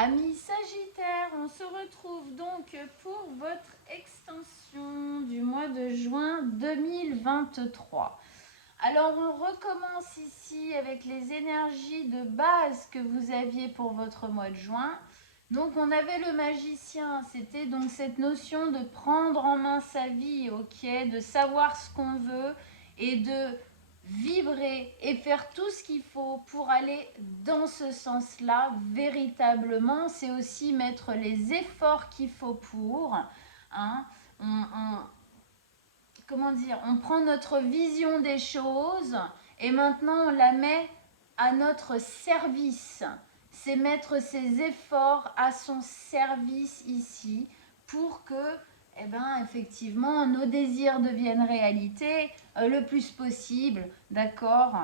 Amis Sagittaires, on se retrouve donc pour votre extension du mois de juin 2023. Alors on recommence ici avec les énergies de base que vous aviez pour votre mois de juin. Donc on avait le magicien, c'était donc cette notion de prendre en main sa vie, ok, de savoir ce qu'on veut et de vibrer et faire tout ce qu'il faut pour aller dans ce sens-là véritablement. C'est aussi mettre les efforts qu'il faut pour. Hein, comment dire, on prend notre vision des choses et maintenant on la met à notre service. C'est mettre ses efforts à son service ici pour que, eh ben, effectivement, nos désirs deviennent réalité le plus possible, d'accord.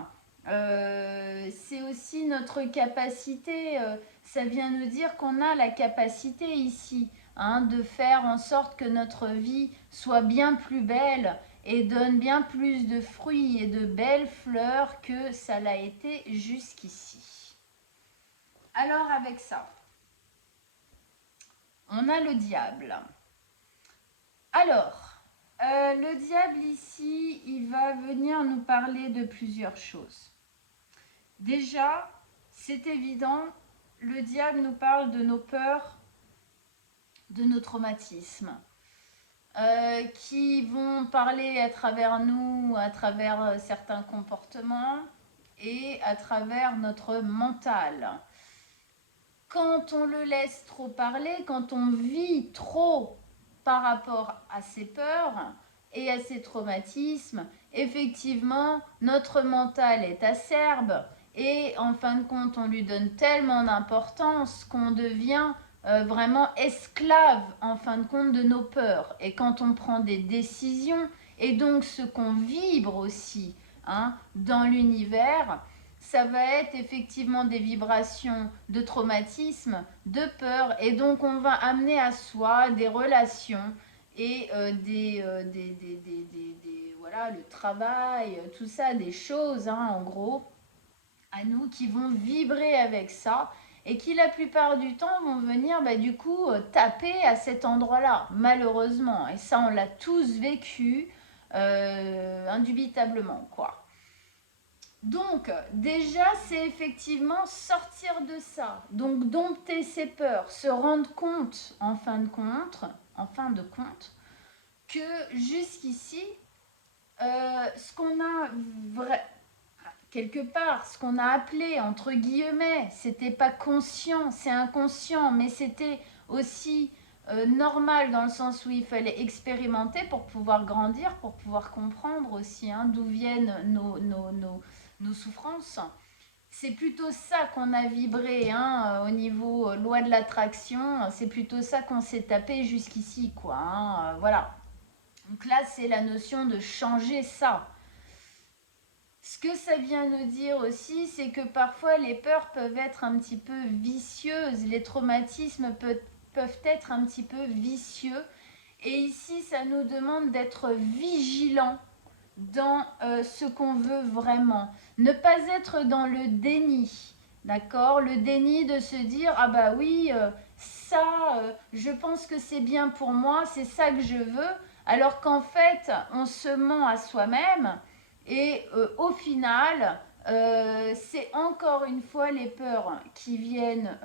C'est aussi notre capacité, ça vient nous dire qu'on a la capacité ici, hein, de faire en sorte que notre vie soit bien plus belle et donne bien plus de fruits et de belles fleurs que ça l'a été jusqu'ici. Alors avec ça, on a le diable. Alors, le diable ici, il va venir nous parler de plusieurs choses. Déjà, c'est évident, le diable nous parle de nos peurs, de nos traumatismes, qui vont parler à travers nous, à travers certains comportements et à travers notre mental. Quand on le laisse trop parler, quand on vit trop par rapport à ses peurs et à ses traumatismes, effectivement, notre mental est acerbe et en fin de compte, on lui donne tellement d'importance qu'on devient vraiment esclave en fin de compte de nos peurs. Et quand on prend des décisions et donc ce qu'on vibre aussi, hein, dans l'univers, ça va être effectivement des vibrations de traumatisme, de peur, et donc on va amener à soi des relations et voilà, le travail, tout ça, des choses, hein, en gros, à nous qui vont vibrer avec ça et qui la plupart du temps vont venir du coup taper à cet endroit-là, malheureusement. Et ça, on l'a tous vécu indubitablement, quoi. Donc, déjà, c'est effectivement sortir de ça. Donc, dompter ses peurs, se rendre compte, en fin de compte, que jusqu'ici, ce qu'on a quelque part, ce qu'on a appelé, entre guillemets, c'était pas conscient, c'est inconscient, mais c'était aussi normal dans le sens où il fallait expérimenter pour pouvoir grandir, pour pouvoir comprendre aussi, hein, d'où viennent nos souffrances. C'est plutôt ça qu'on a vibré, hein, au niveau loi de l'attraction. C'est plutôt ça qu'on s'est tapé jusqu'ici, quoi, hein, voilà. Donc là, c'est la notion de changer ça. Ce que ça vient nous dire aussi, c'est que parfois les peurs peuvent être un petit peu vicieuses, les traumatismes peuvent être un petit peu vicieux. Et ici, ça nous demande d'être vigilants dans ce qu'on veut vraiment. Ne pas être dans le déni, d'accord? Le déni de se dire, ah bah oui, ça, je pense que c'est bien pour moi, c'est ça que je veux, alors qu'en fait, on se ment à soi-même et au final, c'est encore une fois les peurs qui viennent,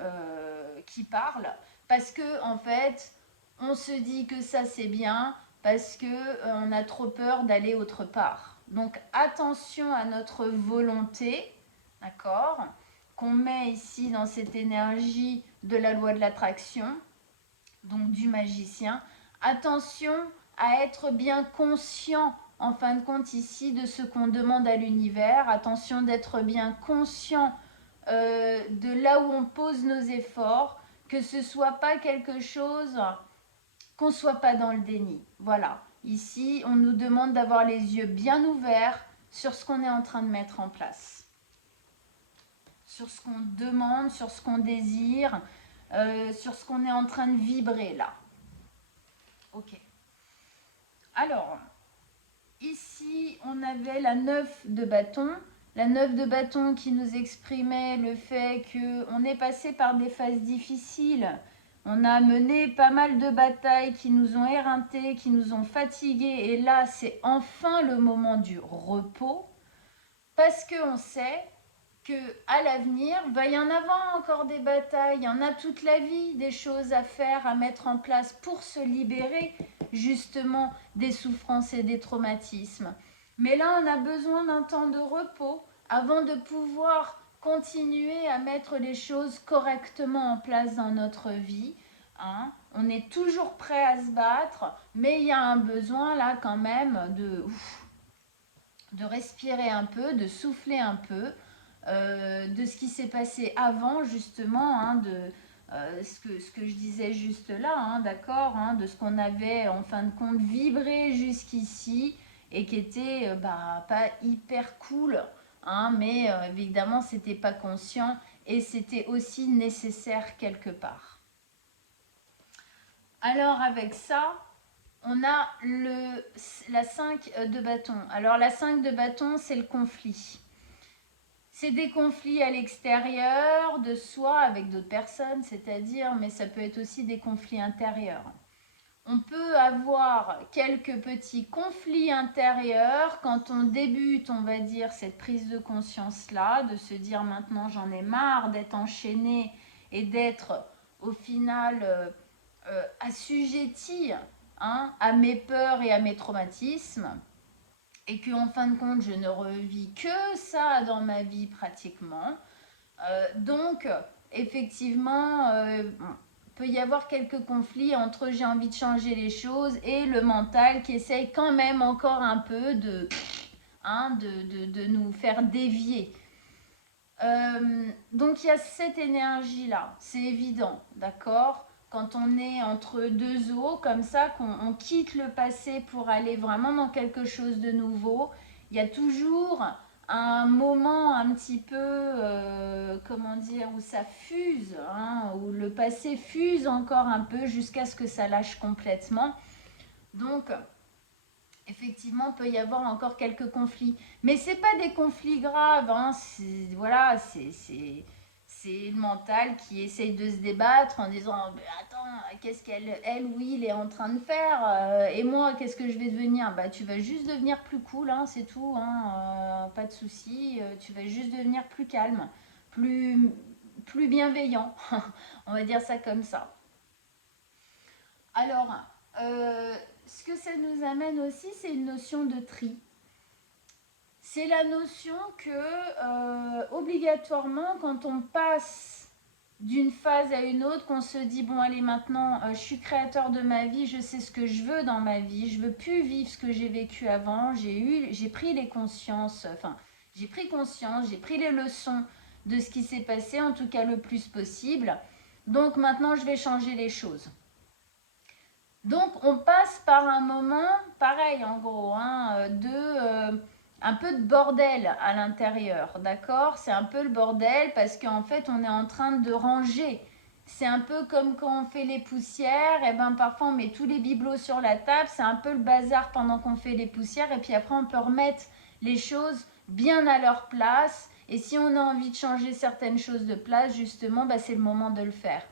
qui parlent, parce que en fait, on se dit que ça c'est bien, parce que on a trop peur d'aller autre part. Donc attention à notre volonté, d'accord, qu'on met ici dans cette énergie de la loi de l'attraction, donc du magicien. Attention à être bien conscient en fin de compte ici de ce qu'on demande à l'univers. Attention d'être bien conscient de là où on pose nos efforts, que ce soit pas quelque chose qu'on ne soit pas dans le déni. Voilà. Ici, on nous demande d'avoir les yeux bien ouverts sur ce qu'on est en train de mettre en place. Sur ce qu'on demande, sur ce qu'on désire, sur ce qu'on est en train de vibrer là. Ok. Alors, ici, on avait la 9 de bâton La 9 de bâton qui nous exprimait le fait qu'on est passé par des phases difficiles. On a mené pas mal de batailles qui nous ont éreintés, qui nous ont fatigués. Et là, c'est enfin le moment du repos. Parce qu'on sait qu'à l'avenir, va y en avoir encore des batailles. Il y en a toute la vie, des choses à faire, à mettre en place pour se libérer justement des souffrances et des traumatismes. Mais là, on a besoin d'un temps de repos avant de pouvoir continuer à mettre les choses correctement en place dans notre vie. Hein. On est toujours prêt à se battre, mais il y a un besoin là quand même de respirer un peu, de souffler un peu, de ce qui s'est passé avant justement, hein, de ce que je disais juste là, hein, d'accord, hein, de ce qu'on avait en fin de compte vibré jusqu'ici et qui était pas hyper cool, hein, mais évidemment c'était pas conscient et c'était aussi nécessaire quelque part. Alors avec ça, on a la 5 de bâton. Alors la 5 de bâton, c'est le conflit. C'est des conflits à l'extérieur de soi avec d'autres personnes, c'est-à-dire, mais ça peut être aussi des conflits intérieurs. On peut avoir quelques petits conflits intérieurs quand on débute, on va dire, cette prise de conscience-là, de se dire maintenant j'en ai marre d'être enchaîné et d'être au final assujetti, hein, à mes peurs et à mes traumatismes. Et qu'en fin de compte, je ne revis que ça dans ma vie pratiquement. Donc, effectivement, peut y avoir quelques conflits entre j'ai envie de changer les choses et le mental qui essaye quand même encore un peu de nous faire dévier. Donc il y a cette énergie-là, c'est évident, d'accord? Quand on est entre deux eaux, comme ça, qu'on quitte le passé pour aller vraiment dans quelque chose de nouveau, il y a toujours un moment un petit peu, comment dire, où ça fuse, hein, où le passé fuse encore un peu jusqu'à ce que ça lâche complètement. Donc, effectivement, peut y avoir encore quelques conflits. Mais ce n'est pas des conflits graves. Hein. Voilà, c'est le mental qui essaye de se débattre en disant attends, qu'est-ce qu'elle ou il est en train de faire et moi, qu'est-ce que je vais devenir? Tu vas juste devenir plus cool, hein, c'est tout. Hein, pas de souci. Tu vas juste devenir plus calme, plus bienveillant. On va dire ça comme ça. Alors, ce que ça nous amène aussi, c'est une notion de tri. C'est la notion que, obligatoirement, quand on passe d'une phase à une autre, qu'on se dit, bon allez maintenant, je suis créateur de ma vie, je sais ce que je veux dans ma vie, je veux plus vivre ce que j'ai vécu avant, j'ai pris les consciences, enfin, j'ai pris conscience, j'ai pris les leçons de ce qui s'est passé, en tout cas le plus possible. Donc maintenant, je vais changer les choses. Donc on passe par un moment, pareil en gros, hein, un peu de bordel à l'intérieur, d'accord? C'est un peu le bordel parce qu'en fait on est en train de ranger. C'est un peu comme quand on fait les poussières, et ben parfois on met tous les bibelots sur la table, c'est un peu le bazar pendant qu'on fait les poussières, et puis après on peut remettre les choses bien à leur place. Et si on a envie de changer certaines choses de place, justement, c'est le moment de le faire.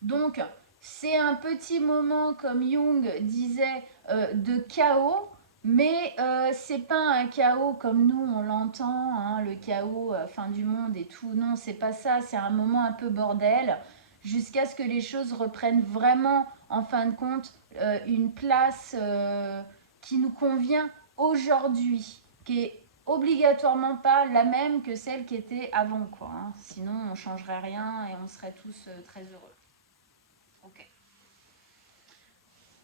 Donc, c'est un petit moment, comme Jung disait, de chaos, mais c'est pas un chaos comme nous on l'entend, hein, le chaos, fin du monde et tout. Non, c'est pas ça. C'est un moment un peu bordel, jusqu'à ce que les choses reprennent vraiment, en fin de compte, une place qui nous convient aujourd'hui, qui est obligatoirement pas la même que celle qui était avant, quoi. Hein. Sinon, on changerait rien et on serait tous très heureux. Ok.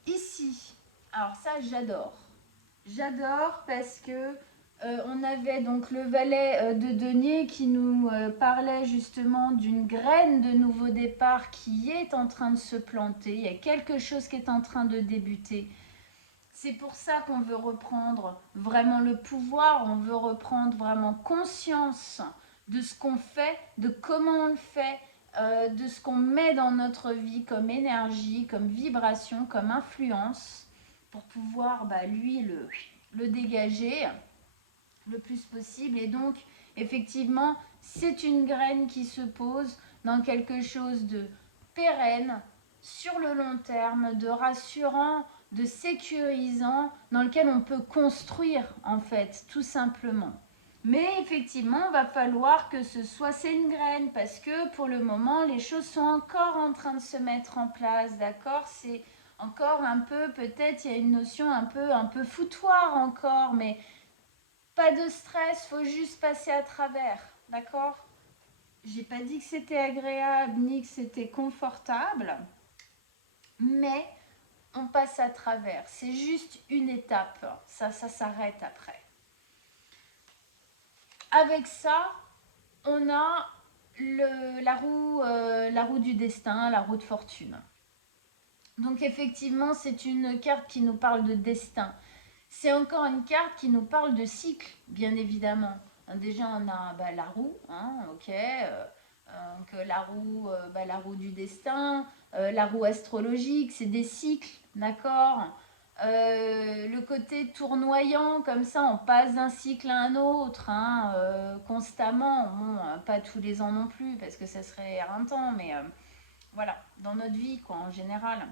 Ici, alors ça j'adore. J'adore parce que on avait donc le valet de denier qui nous parlait justement d'une graine de nouveau départ qui est en train de se planter. Il y a quelque chose qui est en train de débuter. C'est pour ça qu'on veut reprendre vraiment le pouvoir, on veut reprendre vraiment conscience de ce qu'on fait, de comment on le fait, de ce qu'on met dans notre vie comme énergie, comme vibration, comme influence, pour pouvoir, lui, le dégager le plus possible. Et donc, effectivement, c'est une graine qui se pose dans quelque chose de pérenne, sur le long terme, de rassurant, de sécurisant, dans lequel on peut construire, en fait, tout simplement. Mais effectivement, il va falloir que c'est une graine, parce que pour le moment, les choses sont encore en train de se mettre en place, d'accord? C'est encore un peu, peut-être, il y a une notion un peu foutoir encore, mais pas de stress, faut juste passer à travers, d'accord? J'ai pas dit que c'était agréable ni que c'était confortable, mais on passe à travers. C'est juste une étape. Ça s'arrête après. Avec ça, on a la roue du destin, la roue de fortune. Donc effectivement, c'est une carte qui nous parle de destin. C'est encore une carte qui nous parle de cycle, bien évidemment. Déjà, on a la roue, hein, ok. Donc la roue du destin, la roue astrologique, c'est des cycles, d'accord. Le côté tournoyant, comme ça, on passe d'un cycle à un autre, hein, constamment. Bon, pas tous les ans non plus, parce que ça serait éreintant, mais voilà, dans notre vie, quoi, en général.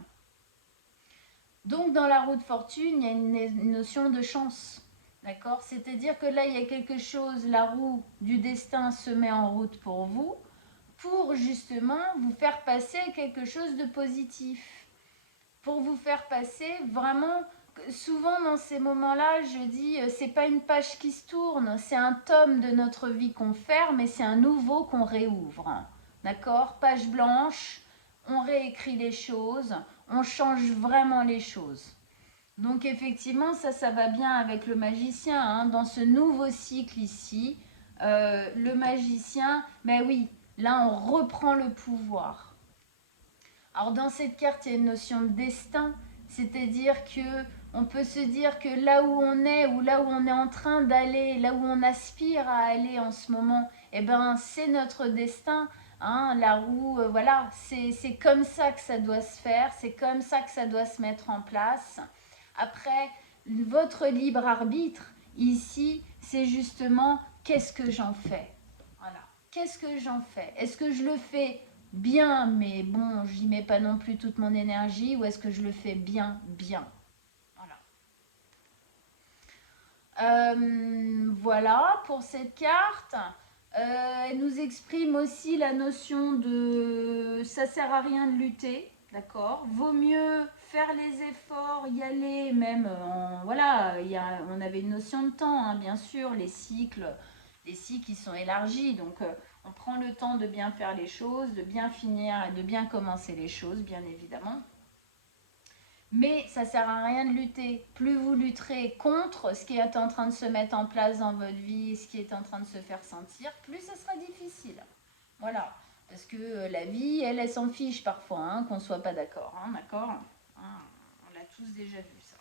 Donc, dans la roue de fortune, il y a une notion de chance. D'accord? C'est-à-dire que là, il y a quelque chose, la roue du destin se met en route pour vous, pour justement vous faire passer quelque chose de positif. Pour vous faire passer vraiment, souvent dans ces moments-là, je dis, c'est pas une page qui se tourne, c'est un tome de notre vie qu'on ferme et c'est un nouveau qu'on réouvre. D'accord? Page blanche, on réécrit les choses, on change vraiment les choses. Donc effectivement, ça va bien avec le magicien. Hein. Dans ce nouveau cycle ici, le magicien, ben oui, là on reprend le pouvoir. Alors dans cette carte, il y a une notion de destin, c'est-à-dire que on peut se dire que là où on est ou là où on est en train d'aller, là où on aspire à aller en ce moment, eh ben c'est notre destin. Hein, la roue, voilà, c'est comme ça que ça doit se faire, c'est comme ça que ça doit se mettre en place. Après, votre libre arbitre, ici, c'est justement qu'est-ce que j'en fais. Voilà. Qu'est-ce que j'en fais? Est-ce que je le fais bien, mais bon, j'y mets pas non plus toute mon énergie, ou est-ce que je le fais bien, bien? Voilà. Voilà pour cette carte. Elle nous exprime aussi la notion de ça sert à rien de lutter, d'accord? Vaut mieux faire les efforts, y aller, même voilà, on avait une notion de temps, hein, bien sûr, les cycles ils sont élargis, donc on prend le temps de bien faire les choses, de bien finir et de bien commencer les choses, bien évidemment. Mais ça sert à rien de lutter. Plus vous lutterez contre ce qui est en train de se mettre en place dans votre vie, ce qui est en train de se faire sentir, plus ça sera difficile. Voilà. Parce que la vie, elle s'en fiche parfois, hein, qu'on ne soit pas d'accord. Hein, d'accord. Hein, on l'a tous déjà vu ça.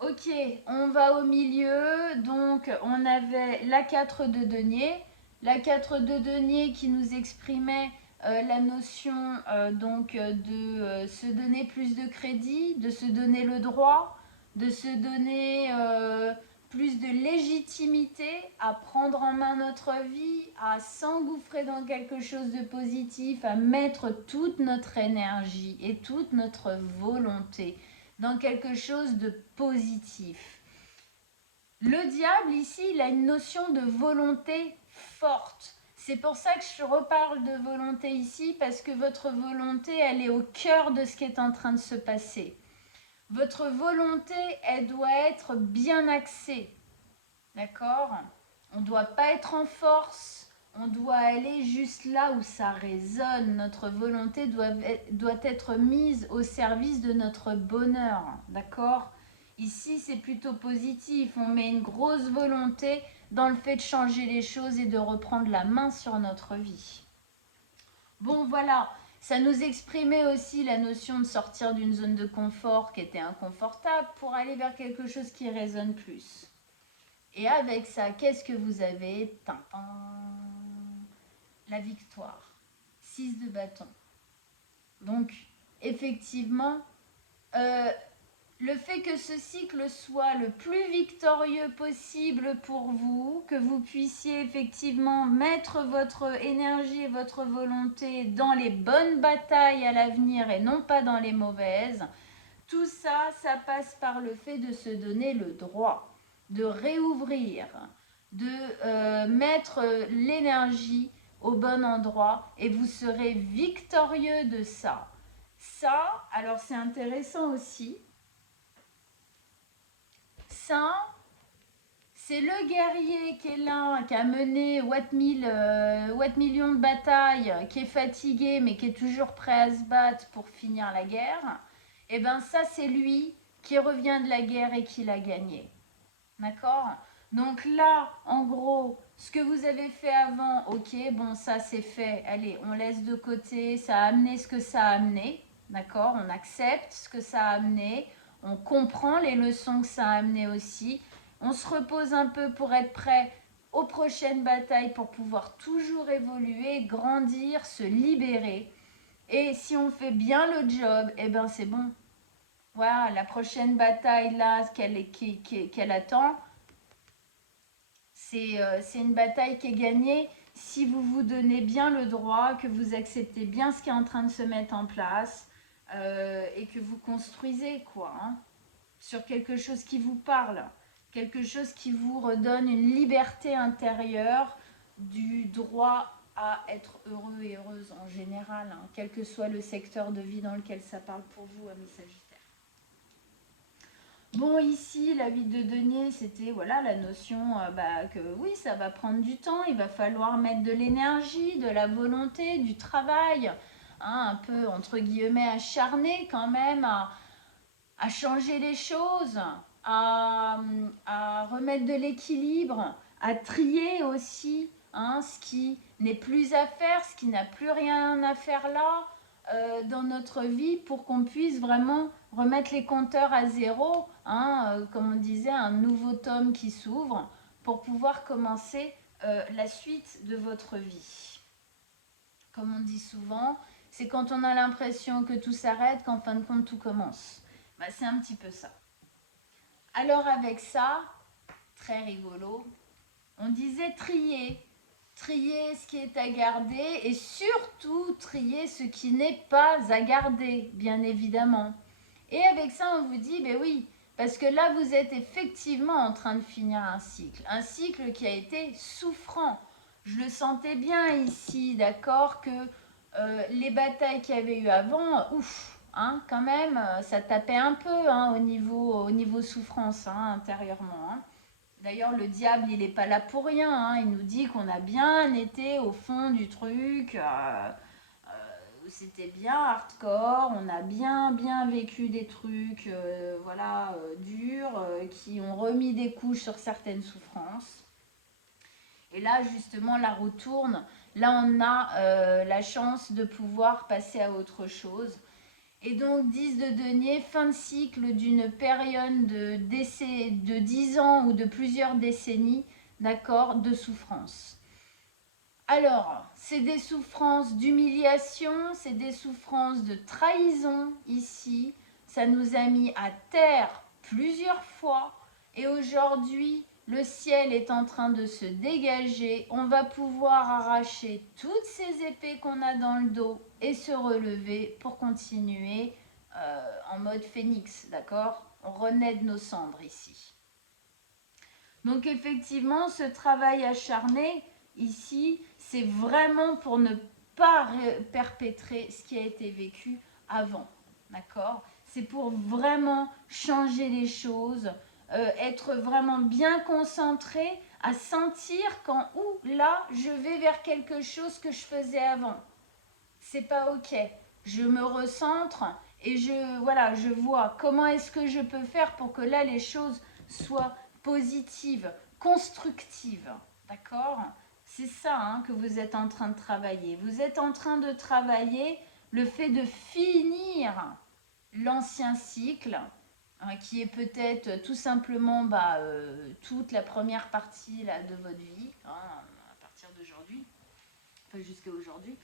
Ok, on va au milieu. Donc, on avait la 4 de denier. La 4 de denier qui nous exprimait la notion de se donner plus de crédit, de se donner le droit, de se donner plus de légitimité à prendre en main notre vie, à s'engouffrer dans quelque chose de positif, à mettre toute notre énergie et toute notre volonté dans quelque chose de positif. Le diable, ici, il a une notion de volonté forte. C'est pour ça que je reparle de volonté ici, parce que votre volonté, elle est au cœur de ce qui est en train de se passer. Votre volonté, elle doit être bien axée. D'accord? On ne doit pas être en force. On doit aller juste là où ça résonne. Notre volonté doit être mise au service de notre bonheur. D'accord? Ici, c'est plutôt positif. On met une grosse volonté dans le fait de changer les choses et de reprendre la main sur notre vie. Bon, voilà. Ça nous exprimait aussi la notion de sortir d'une zone de confort qui était inconfortable pour aller vers quelque chose qui résonne plus. Et avec ça, qu'est-ce que vous avez? La victoire. 6 de bâton. Donc, effectivement, le fait que ce cycle soit le plus victorieux possible pour vous, que vous puissiez effectivement mettre votre énergie et votre volonté dans les bonnes batailles à l'avenir et non pas dans les mauvaises, tout ça, ça passe par le fait de se donner le droit, de réouvrir, de mettre l'énergie au bon endroit et vous serez victorieux de ça. Ça, alors c'est intéressant aussi. Ça, c'est le guerrier qui est là, qui a mené what millions de batailles, qui est fatigué mais qui est toujours prêt à se battre pour finir la guerre. Et bien ça, c'est lui qui revient de la guerre et qui l'a gagnée. D'accord? Donc là, en gros, ce que vous avez fait avant, ok, bon, ça c'est fait. Allez, on laisse de côté, ça a amené ce que ça a amené. D'accord? On accepte ce que ça a amené. On comprend les leçons que ça a amené aussi. On se repose un peu pour être prêt aux prochaines batailles pour pouvoir toujours évoluer, grandir, se libérer. Et si on fait bien le job, eh ben c'est bon. Voilà, la prochaine bataille là qu'elle attend, c'est une bataille qui est gagnée si vous vous donnez bien le droit, que vous acceptez bien ce qui est en train de se mettre en place et que vous construisez quoi, hein, sur quelque chose qui vous parle, quelque chose qui vous redonne une liberté intérieure, du droit à être heureux et heureuse en général, hein, quel que soit le secteur de vie dans lequel ça parle pour vous, amis Sagittaires. Bon, ici, la vie de denier, c'était voilà la notion que oui, ça va prendre du temps, il va falloir mettre de l'énergie, de la volonté, du travail, hein, un peu entre guillemets acharné quand même à changer les choses, à remettre de l'équilibre, à trier aussi hein, ce qui n'est plus à faire, ce qui n'a plus rien à faire là dans notre vie pour qu'on puisse vraiment remettre les compteurs à zéro, hein, comme on disait, un nouveau tome qui s'ouvre pour pouvoir commencer la suite de votre vie. Comme on dit souvent, c'est quand on a l'impression que tout s'arrête qu'en fin de compte tout commence. Bah, c'est un petit peu ça. Alors avec ça, très rigolo, on disait trier. Trier ce qui est à garder et surtout trier ce qui n'est pas à garder, bien évidemment. Et avec ça, on vous dit, ben oui, parce que là, vous êtes effectivement en train de finir un cycle qui a été souffrant. Je le sentais bien ici, d'accord, que les batailles qu'il y avait eu avant, ouf, hein, quand même, ça tapait un peu hein, au niveau souffrance hein, intérieurement. Hein. D'ailleurs, le diable, il n'est pas là pour rien. Hein. Il nous dit qu'on a bien été au fond du truc. C'était bien hardcore. On a bien vécu des trucs durs qui ont remis des couches sur certaines souffrances. Et là, justement, la roue tourne. Là, on a la chance de pouvoir passer à autre chose. Et donc 10 de denier, fin de cycle d'une période de 10 ans ou de plusieurs décennies, d'accord, de souffrance. Alors, c'est des souffrances d'humiliation, c'est des souffrances de trahison ici. Ça nous a mis à terre plusieurs fois et aujourd'hui, le ciel est en train de se dégager. On va pouvoir arracher toutes ces épées qu'on a dans le dos et se relever pour continuer en mode phénix, d'accord? On renaît de nos cendres ici. Donc effectivement, ce travail acharné, ici, c'est vraiment pour ne pas perpétrer ce qui a été vécu avant, d'accord? C'est pour vraiment changer les choses, être vraiment bien concentré, à sentir quand là, je vais vers quelque chose que je faisais avant. C'est pas ok. Je me recentre et je vois comment est-ce que je peux faire pour que là, les choses soient positives, constructives. D'accord? C'est ça hein, que vous êtes en train de travailler. Vous êtes en train de travailler le fait de finir l'ancien cycle, hein, qui est peut-être tout simplement toute la première partie là, de votre vie, hein, à partir d'aujourd'hui, enfin jusqu'à aujourd'hui,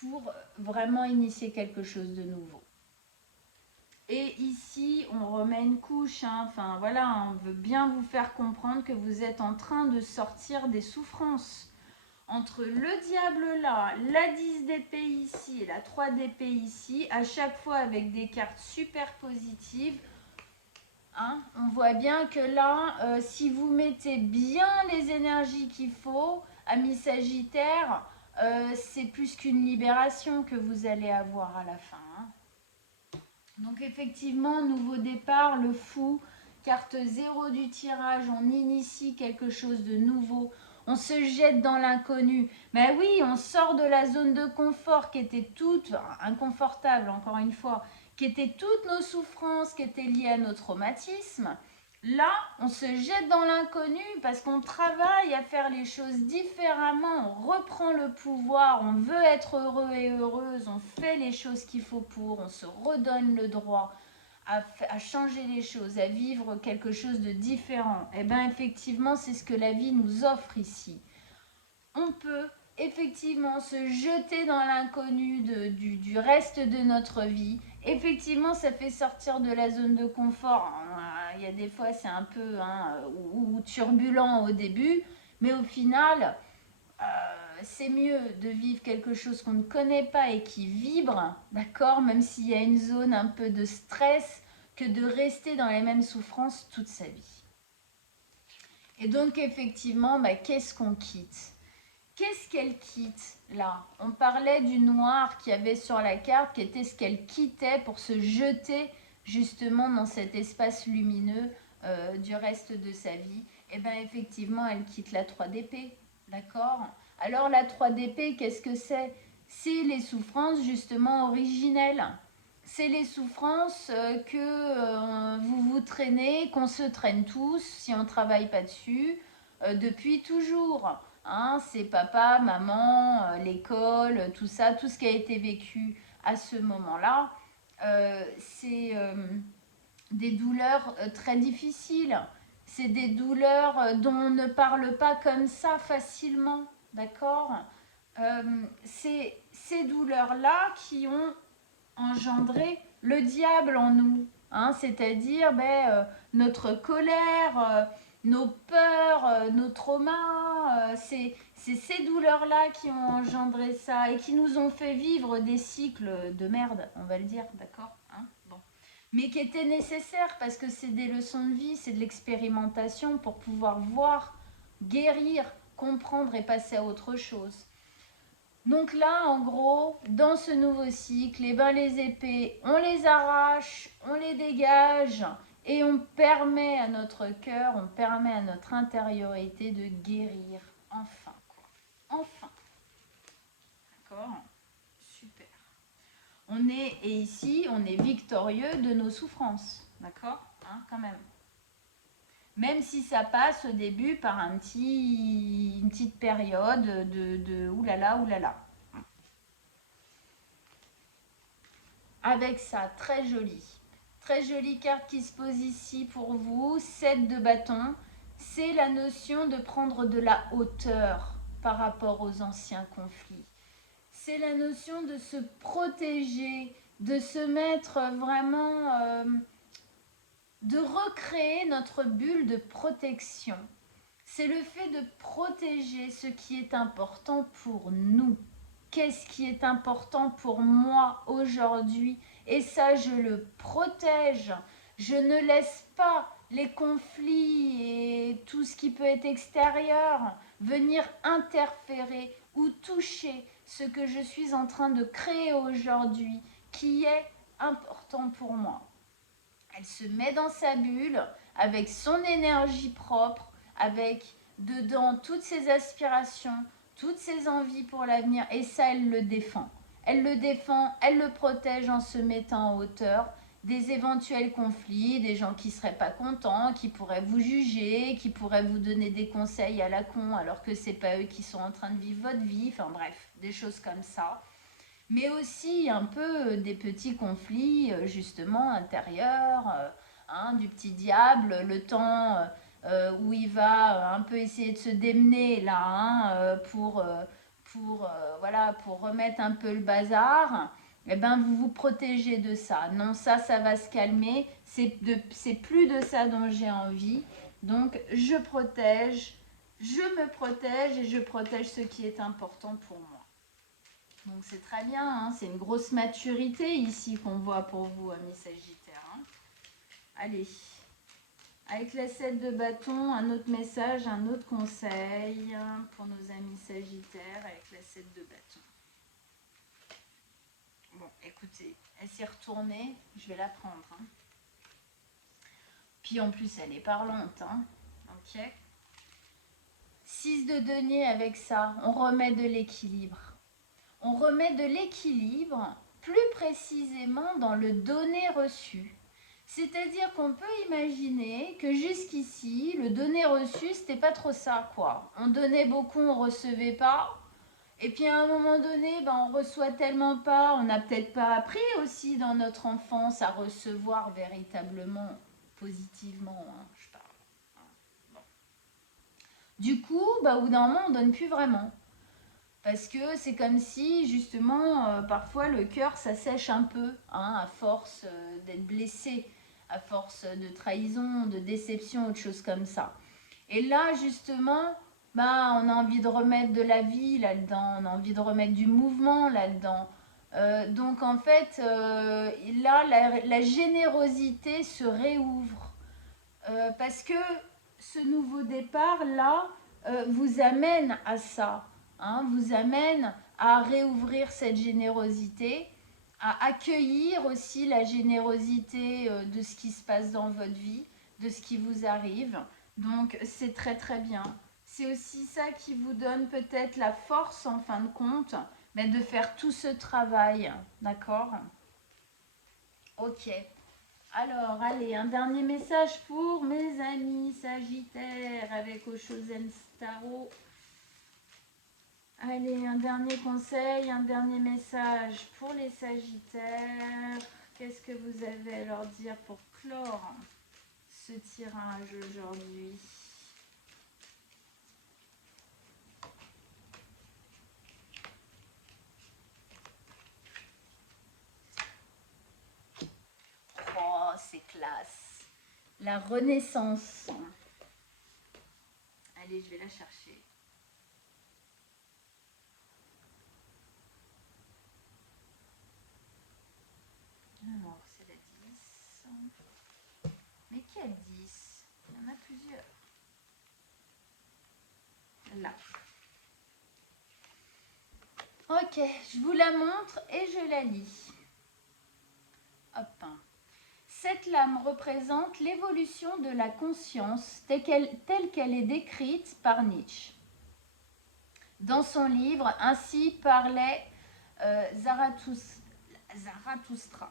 pour vraiment initier quelque chose de nouveau. Et ici, on remet une couche. Hein. Enfin, voilà, on veut bien vous faire comprendre que vous êtes en train de sortir des souffrances. Entre le diable là, la 10 d'épée ici et la 3 d'épée ici, à chaque fois avec des cartes super positives, hein, on voit bien que là, si vous mettez bien les énergies qu'il faut, ami Sagittaire, c'est plus qu'une libération que vous allez avoir à la fin. Hein. Donc effectivement, nouveau départ, le fou, carte 0 du tirage, on initie quelque chose de nouveau, on se jette dans l'inconnu. Mais oui, on sort de la zone de confort qui était toute inconfortable, encore une fois, qui était toutes nos souffrances, qui étaient liées à nos traumatismes. Là, on se jette dans l'inconnu parce qu'on travaille à faire les choses différemment, on reprend le pouvoir, on veut être heureux et heureuse, on fait les choses qu'il faut pour, on se redonne le droit à changer les choses, à vivre quelque chose de différent. Et bien effectivement, c'est ce que la vie nous offre ici. On peut effectivement se jeter dans l'inconnu du reste de notre vie. Effectivement, ça fait sortir de la zone de confort. Il y a des fois, c'est un peu ou turbulent au début, mais au final, c'est mieux de vivre quelque chose qu'on ne connaît pas et qui vibre, d'accord, même s'il y a une zone un peu de stress, que de rester dans les mêmes souffrances toute sa vie. Et donc, effectivement, qu'est-ce qu'on quitte ? Qu'est-ce qu'elle quitte là? On parlait du noir qu'il y avait sur la carte, qui était ce qu'elle quittait pour se jeter justement dans cet espace lumineux du reste de sa vie. Et bien effectivement, elle quitte la 3 d'épée, d'accord? Alors la 3 d'épée, qu'est-ce que c'est? C'est les souffrances justement originelles. C'est les souffrances que vous vous traînez, qu'on se traîne tous si on ne travaille pas dessus, depuis toujours. Hein, c'est papa, maman, l'école, tout ça, tout ce qui a été vécu à ce moment-là. C'est des douleurs très difficiles. C'est des douleurs dont on ne parle pas comme ça facilement. D'accord. C'est ces douleurs-là qui ont engendré le diable en nous. Hein, c'est-à-dire notre colère, nos peurs, nos traumas, c'est ces douleurs-là qui ont engendré ça et qui nous ont fait vivre des cycles de merde, on va le dire, d'accord, hein, bon. Mais qui étaient nécessaires parce que c'est des leçons de vie, c'est de l'expérimentation pour pouvoir voir, guérir, comprendre et passer à autre chose. Donc là, en gros, dans ce nouveau cycle, les épées, on les arrache, on les dégage et on permet à notre cœur, on permet à notre intériorité de guérir. Enfin, quoi. Enfin. D'accord? Super. Et ici, on est victorieux de nos souffrances. D'accord? Hein, quand même. Même si ça passe au début par une petite période de oulala, oulala. Avec ça, très jolie carte qui se pose ici pour vous, 7 de bâton. C'est la notion de prendre de la hauteur par rapport aux anciens conflits. C'est la notion de se protéger, de se mettre vraiment, de recréer notre bulle de protection. C'est le fait de protéger ce qui est important pour nous. Qu'est-ce qui est important pour moi aujourd'hui? Et ça, je le protège. Je ne laisse pas les conflits et tout ce qui peut être extérieur venir interférer ou toucher ce que je suis en train de créer aujourd'hui, qui est important pour moi. Elle se met dans sa bulle avec son énergie propre, avec dedans toutes ses aspirations, toutes ses envies pour l'avenir, et ça, elle le défend. Elle le défend, elle le protège en se mettant en hauteur des éventuels conflits, des gens qui ne seraient pas contents, qui pourraient vous juger, qui pourraient vous donner des conseils à la con alors que ce n'est pas eux qui sont en train de vivre votre vie, enfin bref, des choses comme ça. Mais aussi un peu des petits conflits justement intérieurs, du petit diable, le temps où il va un peu essayer de se démener là pour remettre un peu le bazar. eh ben, vous vous protégez de ça. Non, ça va se calmer. C'est plus de ça dont j'ai envie. Donc, je me protège et je protège ce qui est important pour moi. Donc, c'est très bien. Hein, c'est une grosse maturité ici qu'on voit pour vous, amis Sagittaires. Hein. Allez. Avec la 7 de bâton, un autre message, un autre conseil pour nos amis Sagittaires avec la 7 de bâton. Bon, écoutez, elle s'est retournée, je vais la prendre. Hein. Puis en plus, elle est parlante. Hein. Ok. 6 de denier avec ça, on remet de l'équilibre. On remet de l'équilibre, plus précisément dans le donné-reçu. C'est-à-dire qu'on peut imaginer que jusqu'ici, le donné-reçu, c'était pas trop ça, quoi. On donnait beaucoup, on recevait pas. Et puis à un moment donné, ben, on reçoit tellement pas, on n'a peut-être pas appris aussi dans notre enfance à recevoir véritablement, positivement, hein, je parle. Bon. Du coup, ben, au bout d'un moment, on donne plus vraiment. Parce que c'est comme si, justement, parfois le cœur, ça sèche un peu, hein, à force d'être blessé, à force de trahison, de déception, autre chose comme ça. Et là, justement, bah, on a envie de remettre de la vie là-dedans, on a envie de remettre du mouvement là-dedans. Donc, en fait, là, la générosité se réouvre. Parce que ce nouveau départ-là vous amène à ça. Hein, vous amène à réouvrir cette générosité, à accueillir aussi la générosité de ce qui se passe dans votre vie, de ce qui vous arrive. Donc c'est très très bien. C'est aussi ça qui vous donne peut-être la force en fin de compte, mais de faire tout ce travail. D'accord? Ok. Alors, allez, un dernier message pour mes amis Sagittaires avec Oshozen Staro. Allez, un dernier conseil, un dernier message pour les Sagittaires. Qu'est-ce que vous avez à leur dire pour clore ce tirage aujourd'hui? Oh, c'est classe. La renaissance. Allez, je vais la chercher. Alors, c'est la 10. Mais quelle 10? Il y en a plusieurs. Là. Ok, je vous la montre et je la lis. Hop. Cette lame représente l'évolution de la conscience telle qu'elle est décrite par Nietzsche. Dans son livre, Ainsi parlait Zarathustra.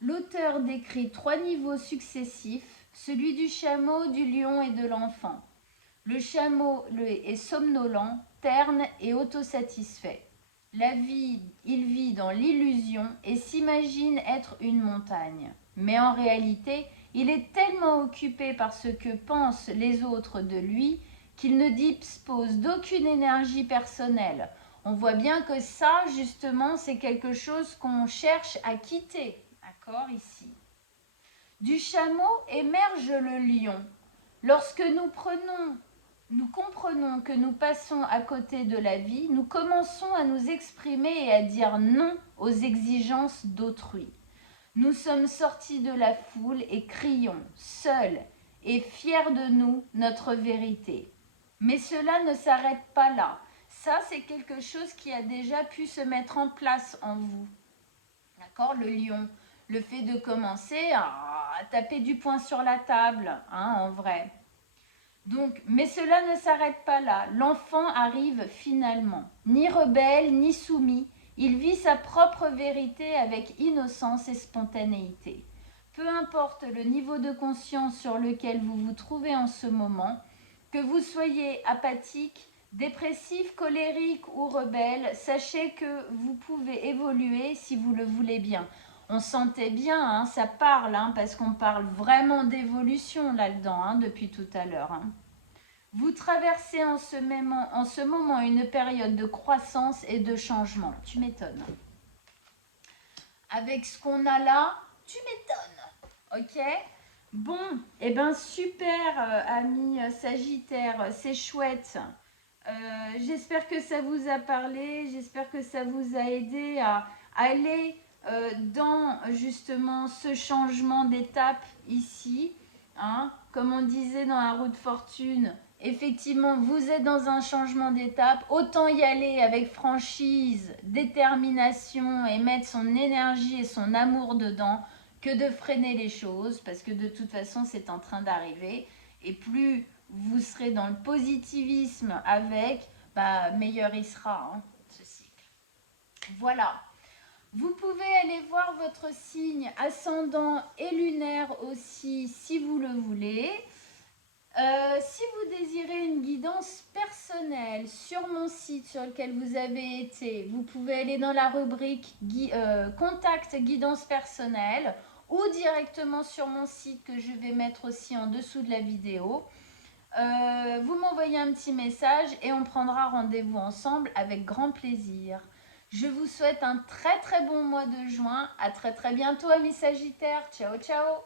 L'auteur décrit 3 niveaux successifs, celui du chameau, du lion et de l'enfant. Le chameau est somnolent, terne et autosatisfait. Il vit dans l'illusion et s'imagine être une montagne. Mais en réalité, il est tellement occupé par ce que pensent les autres de lui qu'il ne dispose d'aucune énergie personnelle. On voit bien que ça, justement, c'est quelque chose qu'on cherche à quitter. D'accord, ici. Du chameau émerge le lion. Lorsque nous comprenons que nous passons à côté de la vie, nous commençons à nous exprimer et à dire non aux exigences d'autrui. Nous sommes sortis de la foule et crions, seuls et fiers de nous, notre vérité. Mais cela ne s'arrête pas là. Ça, c'est quelque chose qui a déjà pu se mettre en place en vous. D'accord, le lion, le fait de commencer à taper du poing sur la table, hein, en vrai. Donc, mais cela ne s'arrête pas là. L'enfant arrive finalement, ni rebelle, ni soumis. Il vit sa propre vérité avec innocence et spontanéité. Peu importe le niveau de conscience sur lequel vous vous trouvez en ce moment, que vous soyez apathique, dépressif, colérique ou rebelle, sachez que vous pouvez évoluer si vous le voulez bien. On sentait bien, hein, ça parle, hein, parce qu'on parle vraiment d'évolution là-dedans, hein, depuis tout à l'heure. Hein. Vous traversez en ce moment une période de croissance et de changement. Tu m'étonnes. avec ce qu'on a là, tu m'étonnes. Ok? Bon, et ben super, amis Sagittaire, c'est chouette. J'espère que ça vous a parlé, j'espère que ça vous a aidé à aller dans justement ce changement d'étape ici. Hein. Comme on disait dans la roue de fortune, effectivement, vous êtes dans un changement d'étape. Autant y aller avec franchise, détermination et mettre son énergie et son amour dedans que de freiner les choses parce que de toute façon, c'est en train d'arriver. Et plus vous serez dans le positivisme avec, bah, meilleur il sera, hein, ce cycle. Voilà. Vous pouvez aller voir votre signe ascendant et lunaire aussi si vous le voulez. Si vous désirez une guidance personnelle sur mon site sur lequel vous avez été, vous pouvez aller dans la rubrique Contact guidance personnelle ou directement sur mon site que je vais mettre aussi en dessous de la vidéo. Vous m'envoyez un petit message et on prendra rendez-vous ensemble avec grand plaisir. Je vous souhaite un très très bon mois de juin. À très très bientôt amis Sagittaires. Ciao ciao.